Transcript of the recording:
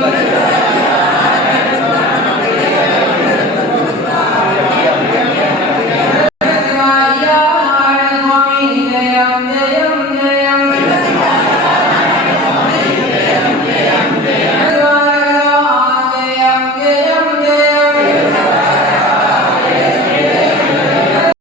Barakat.